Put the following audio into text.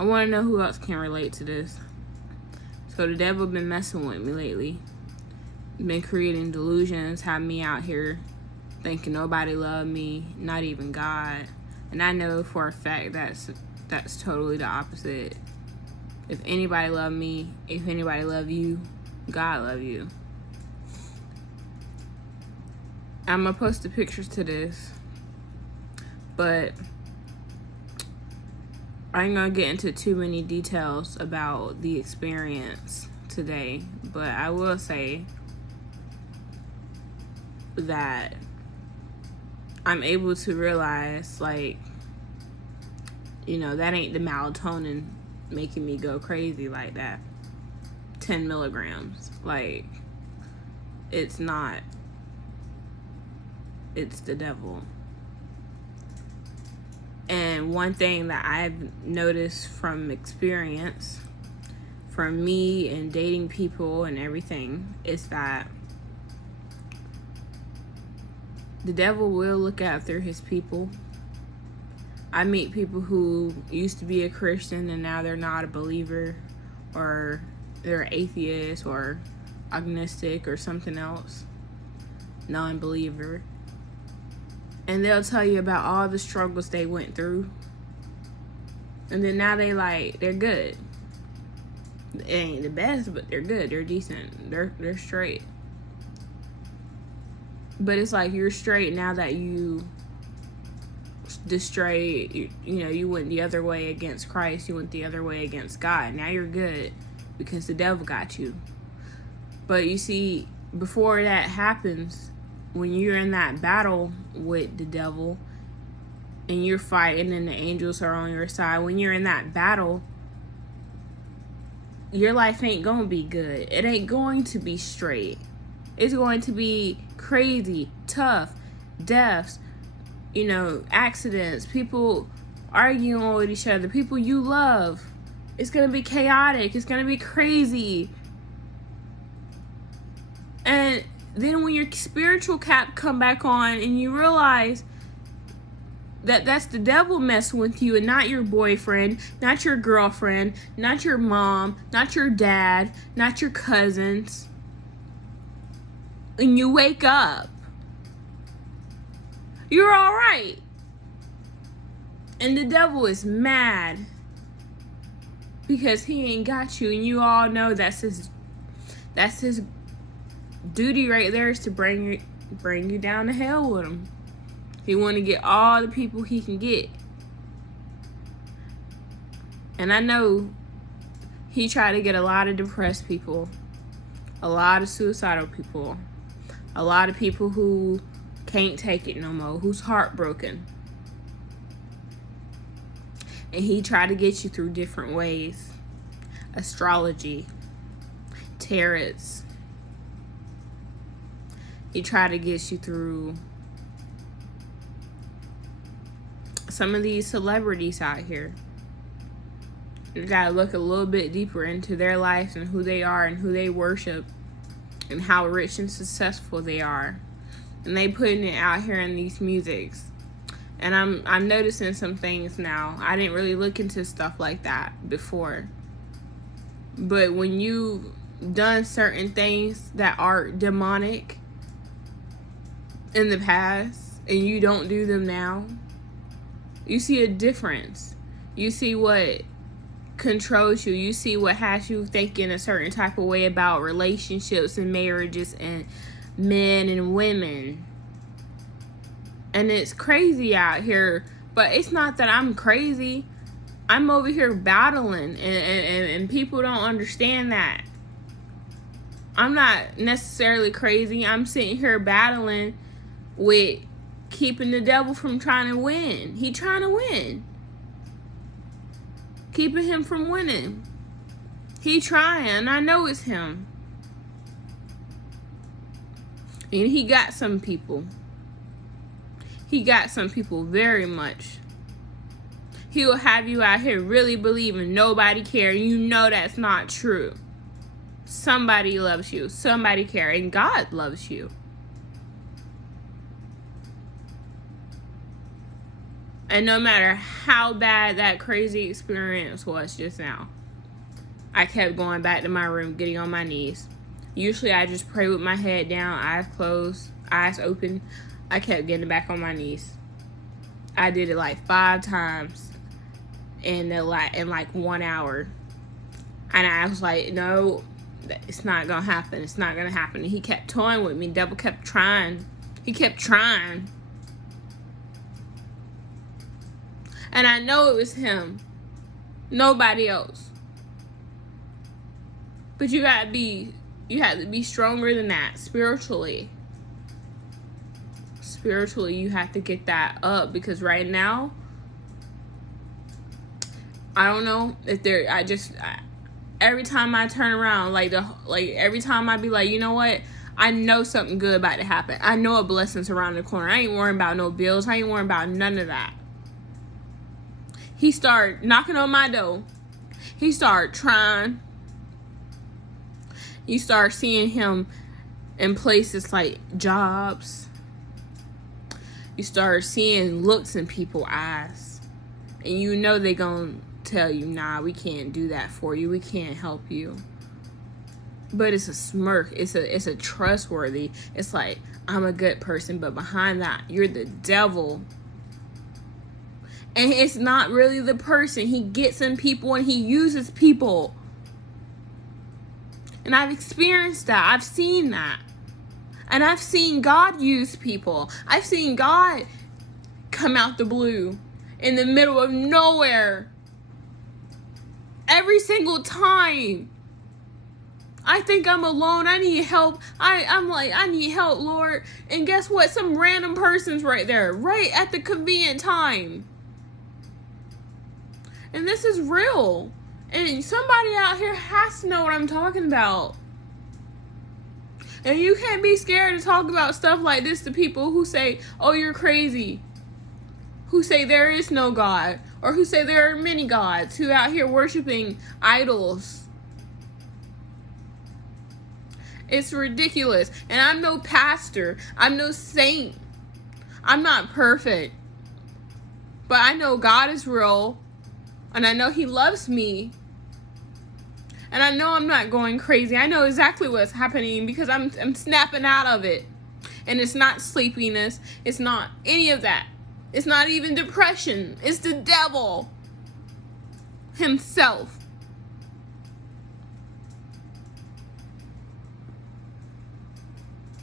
I want to know who else can relate to this. So the devil been messing with me lately. Been creating delusions, have me out here thinking nobody loved me, not even God. And I know for a fact that's totally the opposite. If anybody loved me, if anybody loved you, God love you. I'm gonna post the pictures to this, but I ain't gonna get into too many details about the experience today. But I will say that I'm able to realize, like, you know, that ain't the melatonin making me go crazy like that. 10 milligrams. Like, it's not. It's the devil. And one thing that I've noticed from experience, from me and dating people and everything, is that the devil will look after his people. I meet people who used to be a Christian and now they're not a believer, or they're atheist or agnostic or something else, non-believer. And they'll tell you about all the struggles they went through. And then now they're good. It ain't the best, but they're good. They're decent. They're straight. But it's like you're straight now that you straight, you went the other way against Christ. You went the other way against God. Now you're good because the devil got you. But you see, before that happens, when you're in that battle with the devil and you're fighting and the angels are on your side, when you're in that battle, your life ain't gonna be good. It ain't going to be straight. It's going to be crazy, tough, deaths, accidents, people arguing with each other, people you love. It's gonna be chaotic. It's gonna be crazy. And then when your spiritual cap come back on and you realize that that's the devil messing with you and not your boyfriend, not your girlfriend, not your mom, not your dad, not your cousins, and you wake up, you're all right. And the devil is mad because he ain't got you, and you all know that's his duty right there, is to bring you down to hell with him. He want to get all the people he can get. And I know he tried to get a lot of depressed people, a lot of suicidal people, a lot of people who can't take it no more, who's heartbroken. And he tried to get you through different ways. Astrology, tarots. He tried to get you through some of these celebrities out here. You gotta look a little bit deeper into their lives and who they are and who they worship and how rich and successful they are. And they putting it out here in these musics. And I'm noticing some things now. I didn't really look into stuff like that before. But when you've done certain things that are demonic in the past and you don't do them now, you see a difference. You see what controls you. You see what has you thinking a certain type of way about relationships and marriages and men and women. And it's crazy out here. But it's not that I'm crazy. I'm over here battling, and people don't understand that. I'm not necessarily crazy. I'm sitting here battling with keeping the devil from trying to win. He trying to win. Keeping him from winning. He trying. I know it's him. And he got some people. He got some people very much. He will have you out here really believing nobody cares. You know that's not true. Somebody loves you. Somebody cares. And God loves you. And no matter how bad that crazy experience was just now, I kept going back to my room, getting on my knees. Usually I just pray with my head down, eyes closed, eyes open. I kept getting back on my knees. I did it like 5 times in like 1 hour. And I was like, no, it's not going to happen. It's not going to happen. And he kept toying with me. The devil kept trying. He kept trying. And I know it was him. Nobody else. But you have to be stronger than that spiritually. Spiritually, you have to get that up, because right now, I don't know if every time I turn around, every time I be like, you know what? I know something good about to happen. I know a blessing's around the corner. I ain't worrying about no bills. I ain't worrying about none of that. He started knocking on my door. He started trying. You start seeing him in places like jobs. You start seeing looks in people's eyes. And you know they gonna tell you, nah, we can't do that for you. We can't help you. But it's a smirk. It's a trustworthy. It's like, I'm a good person, but behind that, you're the devil. And it's not really the person. He gets in people and he uses people. And I've experienced that. I've seen that. And I've seen God use people. I've seen God come out the blue in the middle of nowhere. Every single time. I think I'm alone. I need help. I'm like, I need help, Lord. And guess what? Some random person's right there. Right at the convenient time. And this is real. And somebody out here has to know what I'm talking about. And you can't be scared to talk about stuff like this to people who say, oh, you're crazy. Who say there is no God. Or who say there are many gods. Who out here worshiping idols. It's ridiculous. And I'm no pastor. I'm no saint. I'm not perfect. But I know God is real. And I know he loves me. And I know I'm not going crazy. I know exactly what's happening because I'm snapping out of it. And it's not sleepiness. It's not any of that. It's not even depression. It's the devil himself.